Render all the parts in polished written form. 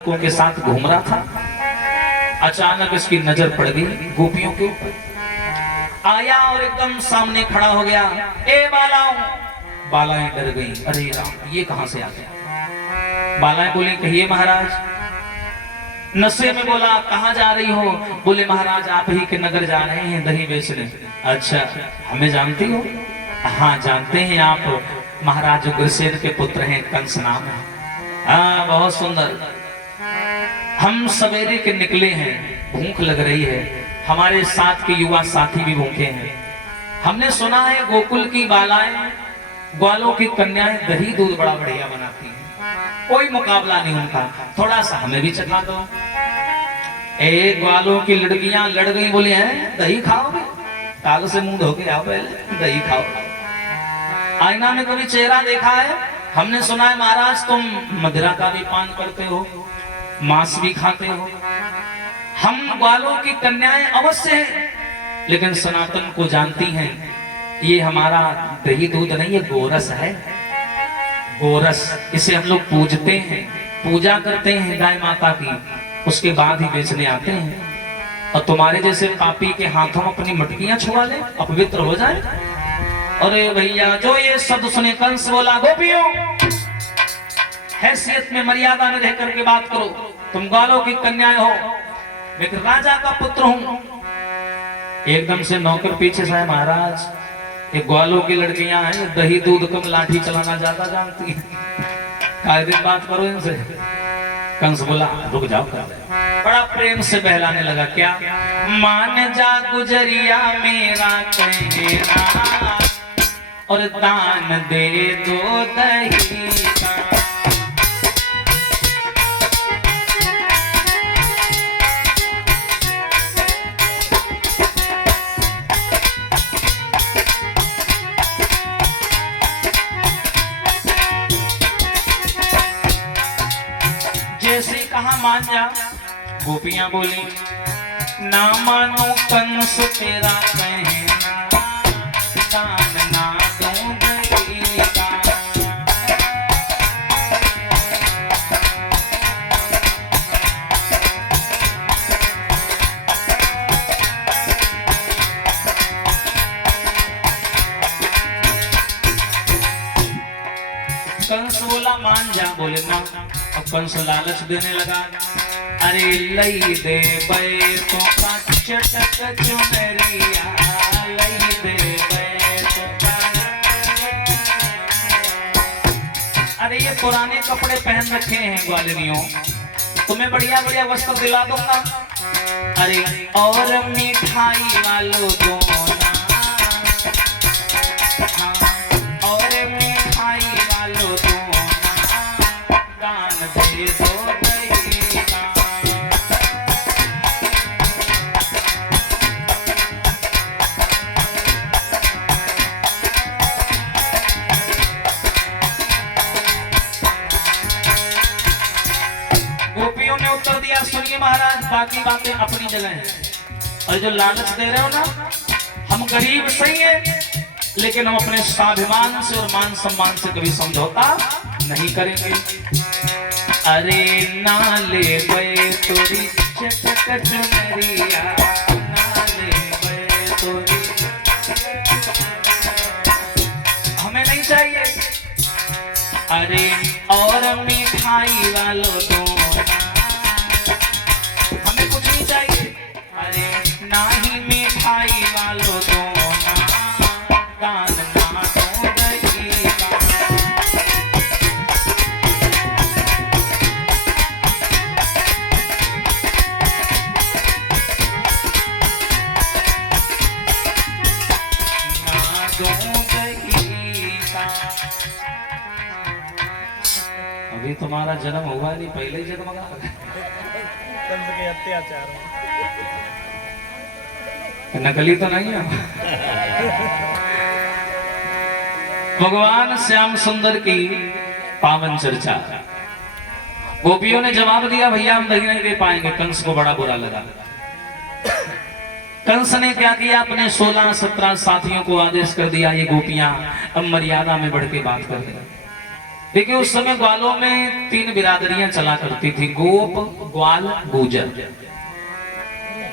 के साथ घूम रहा था। अचानक इसकी नजर पड़ गई गोपियों के ऊपर। आया और एकदम सामने खड़ा हो गया। ए बालाओं! बालाएं डर गई। अरे राम, ये कहां से आ गया? बालाएं बोली, कहिए महाराज। नशे में बोला, कहां जा रही हो? बोले महाराज, आप ही के नगर जा रहे हैं दही बेचने। अच्छा, हमें जानती हो? हाँ जानते हैं, आप महाराज उग्रसेन के पुत्र हैं, कंस नाम है। हाँ, बहुत सुंदर। हम सवेरे के निकले हैं, भूख लग रही है, हमारे साथ के युवा साथी भी भूखे हैं। हमने सुना है गोकुल की बालाएं, ग्वालों की कन्याएं दही दूध बड़ा बढ़िया बनाती हैं, कोई मुकाबला नहीं उनका, थोड़ा सा हमें भी चखा दो। ग्वालों की लड़कियां लड़ गई, बोली हैं दही खाओगे? ताल से मुंह धो के आओ, पहले दही खाओ। आईना में कभी चेहरा देखा है? हमने सुना है महाराज तुम मदिरा का भी पान करते हो, मांस भी खाते हो। हम ग्वालों की कन्याएं अवश्य हैं, लेकिन सनातन को जानती हैं, ये हमारा दही दूध नहीं, ये गोरस है। गोरस, इसे हम लोग पूजते हैं, पूजा करते हैं गाय माता की, उसके बाद ही बेचने आते हैं। और तुम्हारे जैसे पापी के हाथों में अपनी मटकियां छुआ ले, अपवित्र हो जाए। अरे भैया, जो ये शब्द सुने कंस बोला, गोपियों हैसियत में मर्यादा में रह करके बात करो, तुम ग्वालों की कन्याएं हो, मैं राजा का पुत्र हूं। एकदम से नौकर पीछे से, महाराज ये ग्वालों की लड़कियां हैं, दही दूध कम लाठी चलाना ज्यादा जानती है, कायदे बात करो इनसे। कंस बोला, रुक जाओ। बड़ा प्रेम से बहलाने लगा। क्या? मान जा गुजरिया मेरा कहना, और दान दे दो दही का। जैसे कहा मान जा, गोपियां बोली, ना मानो कंस तेरा कहना, दान ना दूं दही का। कंस बोला मान जा, बोले ना। अब कंस लालच देने लगा। अरे लई दे बे तो का चटक चुनरिया, लई दे बे तो का। अरे ये पुराने कपड़े पहन रखे हैं ग्वालिनियों, तुम्हें बढ़िया बढ़िया वस्त्र दिला दूंगा। अरे और मिठाई वालों दोना, और मिठाई वालों दोना, दान दे दो दही का। गोपियों ने उत्तर दिया, सुनिए महाराज, बाकी बातें अपनी जगह हैं, और जो लालच दे रहे हो ना, हम गरीब सही है, लेकिन हम अपने स्वाभिमान से और मान सम्मान से कभी समझौता नहीं करेंगे। अरे ना ले बे तोरी चटक चुनरिया, ना ले बे तोरी, हमें नहीं चाहिए। अरे और मिठाई वालों दोना, हमें कुछ नहीं चाहिए। अरे ना ही मिठाई वालों दोना, दान ना दूं दही का। ना दूं दही का। अभी तुम्हारा जन्म हुआ नहीं, पहले ही जन्मगा। कंस के अत्याचार नकली तो नहीं है। भगवान श्याम सुंदर की पावन चर्चा। गोपियों ने जवाब दिया, भैया हम दही नहीं दे पाएंगे। कंस को बड़ा बुरा लगा। कंस ने क्या किया, अपने 16-17 साथियों को आदेश कर दिया, ये गोपियां अब मर्यादा में बढ़ के बात कर रही। देखिए उस समय ग्वालों में 3 बिरादरियां चला करती थी, गोप, ग्वाल, गुजर।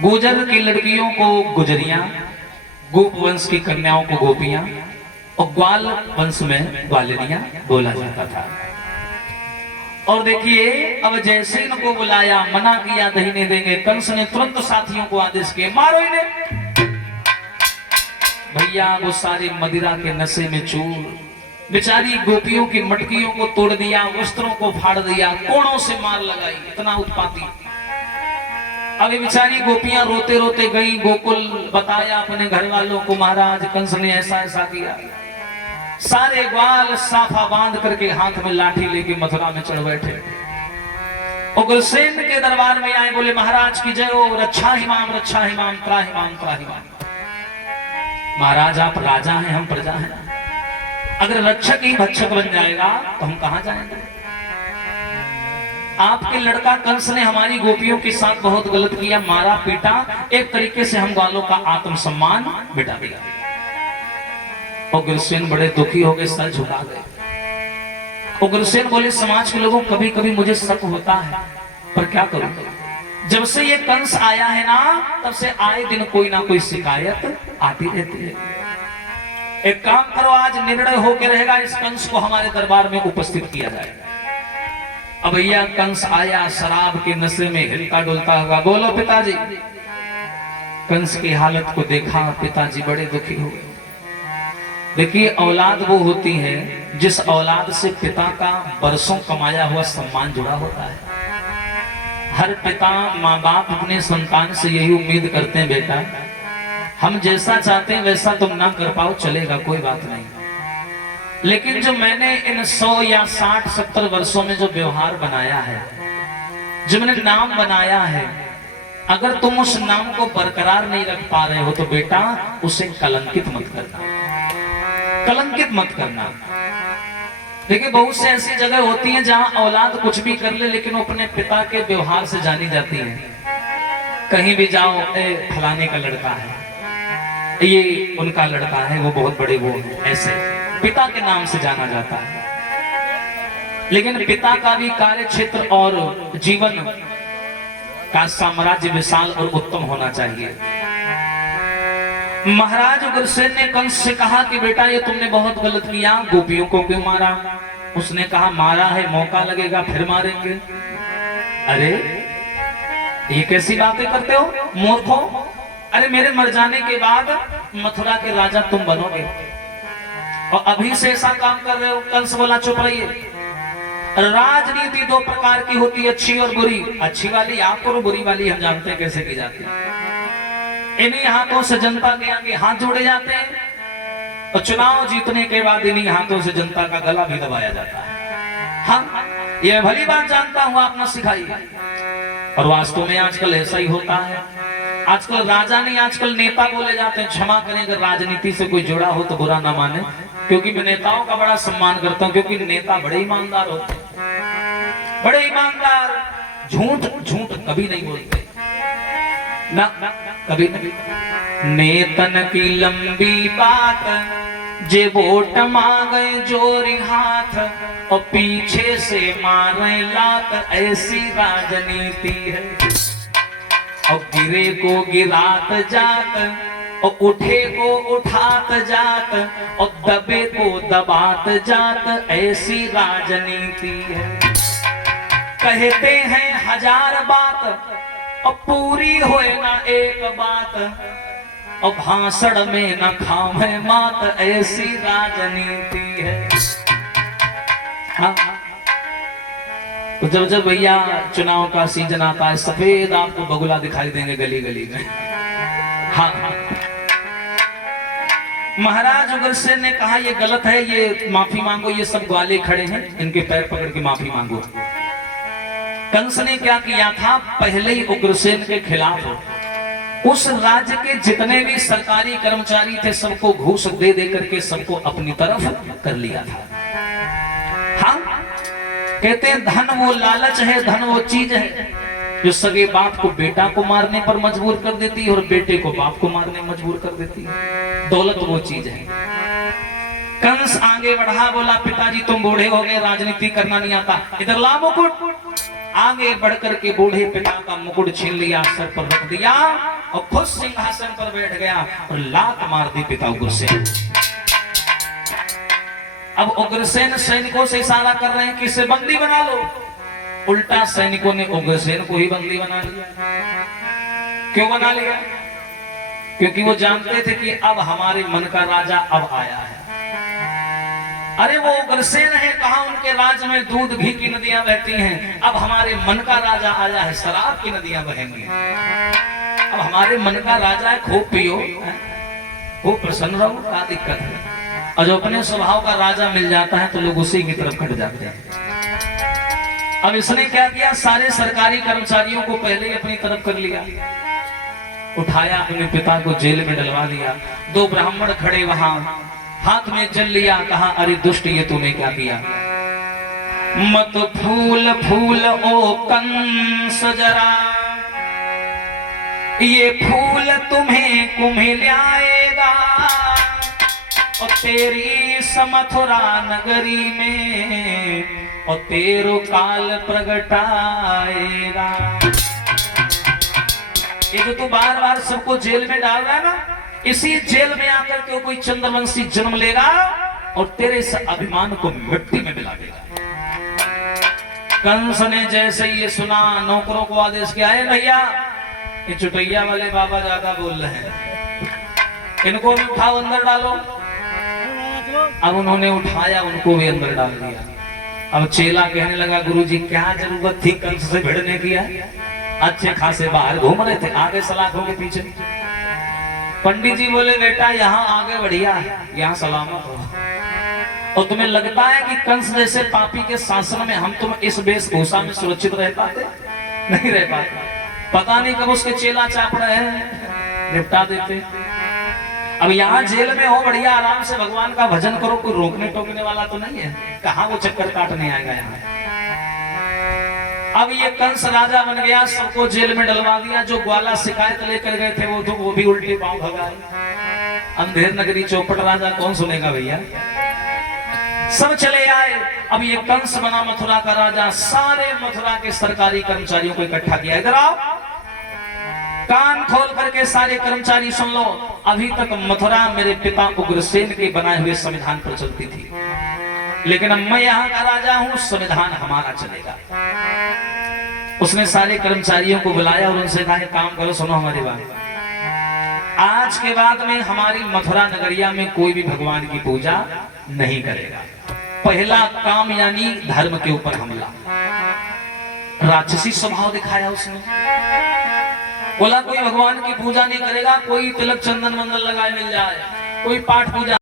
गुजर की लड़कियों को गुजरियां, गोप वंश की कन्याओं को गोपियां और ग्वाल वंश में ग्वालिनियां बोला जाता था। और देखिए अब जैसे इनको बुलाया, मना किया दही नहीं देंगे, कंस ने तुरंत साथियों को आदेश किए, मारो इन्हें। भैया वो सारे मदिरा के नशे में चूर, बेचारी गोपियों की मटकियों को तोड़ दिया, वस्त्रों को फाड़ दिया, कोड़ों से मार लगाई, इतना उत्पाती। अभी बेचारी गोपियां रोते रोते गई गोकुल, बताया अपने घर वालों को, महाराज कंस ने ऐसा ऐसा किया। सारे ग्वाल साफा बांध करके हाथ में लाठी लेके मथुरा में चढ़ बैठे। उग्रसेन के दरबार में आए, बोले महाराज की जय हो, रक्षा हिमाम रक्षा हिमाम त्राहिमाम त्राहिमाम। महाराज आप राजा हैं, हम प्रजा हैं, अगर रक्षक ही भक्षक बन जाएगा तो हम कहां जाएंगे। आपके लड़का कंस ने हमारी गोपियों के साथ बहुत गलत किया, मारा पीटा, एक तरीके से हम ग्वालों का आत्मसम्मान मिटा दिया। उग्रसेन बड़े दुखी हो गए, सर झुका गए। उग्रसेन बोले समाज के लोगों कभी कभी मुझे शक होता है, पर क्या करूं, जब से ये कंस आया है ना तब से आए दिन कोई ना कोई शिकायत आती रहती है। एक काम करो, आज निर्णय होकर रहेगा, इस कंस को हमारे दरबार में उपस्थित किया जाए। अब भैया कंस आया, शराब के नशे में हिलता डुलता होगा। बोलो पिताजी। कंस की हालत को देखा, पिताजी बड़े दुखी हो गए। देखिए औलाद वो होती है जिस औलाद से पिता का बरसों कमाया हुआ सम्मान जुड़ा होता है। हर पिता माँ बाप अपने संतान से यही उम्मीद करते हैं, बेटा हम जैसा चाहते हैं वैसा तुम ना कर पाओ, चलेगा कोई बात नहीं, लेकिन जो मैंने इन 100 या 60-70 वर्षों में जो व्यवहार बनाया है, जो मैंने नाम बनाया है, अगर तुम उस नाम को बरकरार नहीं रख पा रहे हो तो बेटा उसे कलंकित मत करना, कलंकित मत करना। देखिए बहुत से ऐसी जगह होती हैं जहां औलाद कुछ भी कर ले लेकिन अपने पिता के व्यवहार से जानी जाती है। कहीं भी जाओ, फलाने का लड़का है, ये उनका लड़का है, वो बहुत बड़े वो है, ऐसे पिता के नाम से जाना जाता है। लेकिन पिता का भी कार्य क्षेत्र और जीवन का साम्राज्य विशाल और उत्तम होना चाहिए। महाराज उग्रसेन ने कंस से कहा कि बेटा ये तुमने बहुत गलत किया, गोपियों को क्यों मारा। उसने कहा मारा है, मौका लगेगा फिर मारेंगे। अरे ये कैसी बातें करते हो मूर्खों, अरे मेरे मर जाने के बाद मथुरा के राजा तुम बनोगे और अभी से ऐसा काम कर रहे हो। कंस बोला चुप रहिए, राजनीति 2 प्रकार की होती है, अच्छी और बुरी। अच्छी वाली आप करो, बुरी वाली हम जानते हैं कैसे की जाती है। इन्हीं हाथों से जनता के आगे हाथ जोड़े जाते हैं और चुनाव जीतने के बाद इन्हीं हाथों से जनता का गला भी दबाया जाता है। हाँ ये भली बात जानता हूं, आप न सिखाइए। और वास्तव में आजकल ऐसा ही होता है। आजकल राजा नहीं, आजकल नेता बोले जाते हैं। क्षमा करें अगर राजनीति से कोई जुड़ा हो तो बुरा ना माने, क्योंकि मैं नेताओं का बड़ा सम्मान करता हूं, क्योंकि नेता बड़े ईमानदार होते हैं, बड़े ईमानदार, झूठ झूठ कभी नहीं बोलते ना, कभी नहीं। नेतन की लंबी बात जे वोट मांगे जोरी हाथ और पीछे से मारे लात, ऐसी राजनीति है। और गिरे को गिरात जात और उठे को उठात जात और दबे को दबात जात, ऐसी राजनीति है। कहते हैं 1000 बात और पूरी होए ना एक बात, और भाषण में न खावे मात, ऐसी राजनीति है। हाँ तो जब जब भैया चुनाव का सीजन आता है, सफेद आपको बगुला दिखाई देंगे गली गली में। हाँ महाराज उग्रसेन ने कहा ये गलत है, ये माफी मांगो, ये सब ग्वाले खड़े हैं, इनके पैर पकड़ के माफी मांगो। कंस ने क्या किया था, पहले ही उग्रसेन के खिलाफ उस राज्य के जितने भी सरकारी कर्मचारी थे सबको घूस दे दे करके सबको अपनी तरफ कर लिया था। हाँ कहते हैं धन वो लालच है, धन वो चीज है जो सगे बाप को बेटा को मारने पर मजबूर कर देती है और बेटे को बाप को मारने मजबूर कर देती है। दौलत वो चीज है। कंस आगे बढ़ा, बोला पिताजी तुम बूढ़े हो गए, राजनीति करना नहीं आता, इधर ला मुकुट। आगे बढ़कर के बूढ़े पिता का मुकुट छीन लिया, सर पर रख दिया और खुद सिंहासन पर बैठ गया और लात मार दी पिता उग्रसेन। अब उग्रसेन सैनिकों से इशारा कर रहे हैं कि इसे बंदी बना लो। उल्टा सैनिकों ने उग्रसेन को ही बंदी बना लिया। क्यों बना लिया? क्योंकि वो जानते थे कि अब हमारे मन का राजा अब आया है। अरे वो उग्रसेन है, कहा उनके राज्य में दूध घी की नदियां बहती हैं, अब हमारे मन का राजा आया है, शराब की नदियां बहेंगी। अब हमारे मन का राजा है, खूब पियो, खूब प्रसन्न रहो, क्या दिक्कत है? और जो अपने स्वभाव का राजा मिल जाता है तो लोग उसी की तरफ खट जाते हैं। अब इसने क्या किया, सारे सरकारी कर्मचारियों को पहले ही अपनी तरफ कर लिया, उठाया, अपने पिता को जेल में डलवा दिया। दो ब्राह्मण खड़े वहां, हाथ में जल लिया, कहा अरे दुष्ट ये तूने क्या किया? मत फूल फूल ओ कंस जरा, ये फूल तुम्हें कुम्हे लाएगा और तेरी समथुरा नगरी में और तेरो काल प्रगटाएगा। ये जो तू बार बार सबको जेल में डाल रहा है ना, इसी जेल में आकर के कोई चंद्रवंशी जन्म लेगा और तेरे इस अभिमान को मिट्टी में मिला देगा। कंस ने जैसे ये सुना, नौकरों को आदेश किया, है भैया ये चुटैया वाले बाबा ज्यादा बोल रहे हैं, इनको भी उठाओ अंदर डालो। अब उन्होंने उठाया, उनको भी अंदर डाल दिया। अब चेला कहने लगा गुरुजी क्या जरूरत थी कंस से भिड़ने की? अच्छे खासे बाहर घूम रहे थे, आगे सलाखों के पीछे। पंडित जी बोले बेटा यहाँ आगे बढ़िया है, यहाँ सलामत हो। और तुम्हें लगता है कि कंस जैसे पापी के शासन में हम तुम इस वेशभूषा में सुरक्षित रह पाते? नहीं रह पाते। पता नहीं कब उसके चेला चाप रहे हैं, निपटा देते। अब यहाँ जेल में हो, बढ़िया आराम से भगवान का भजन करो, कोई रोकने टोकने वाला तो नहीं है, कहाँ वो चक्कर काटने आएगा यहाँ। अब ये कंस राजा बन गया, सबको जेल में डलवा दिया। जो ग्वाला शिकायत लेकर गए थे वो भी उल्टे पांव भगाए। अंधेर नगरी चौपट राजा कौन सुनेगा भैया? सब चले आए। अब ये कंस बना मथुरा का राजा, सारे मथुरा के सरकारी कर्मचारियों को इकट्ठा किया। इधर आओ, कान खोल करके सारे कर्मचारी सुन लो। अभी तक मथुरा मेरे पिता उग्रसेन के बनाए हुए संविधान पर चलती थी, लेकिन अब मैं यहाँ का राजा हूँ, संविधान हमारा चलेगा। उसने सारे कर्मचारियों को बुलाया और उनसे कहा काम करो, सुनो हमारी बात। आज के बाद में हमारी मथुरा नगरिया में कोई भी भगवान की पूजा नहीं करेगा। पहला काम यानी धर्म के ऊपर हमला। राक्षसी स्वभाव दिखाया उसने, बोला कोई भगवान की पूजा नहीं करेगा, कोई तिलक चंदन मंदन लगाए मिल जाए, कोई पाठ पूजा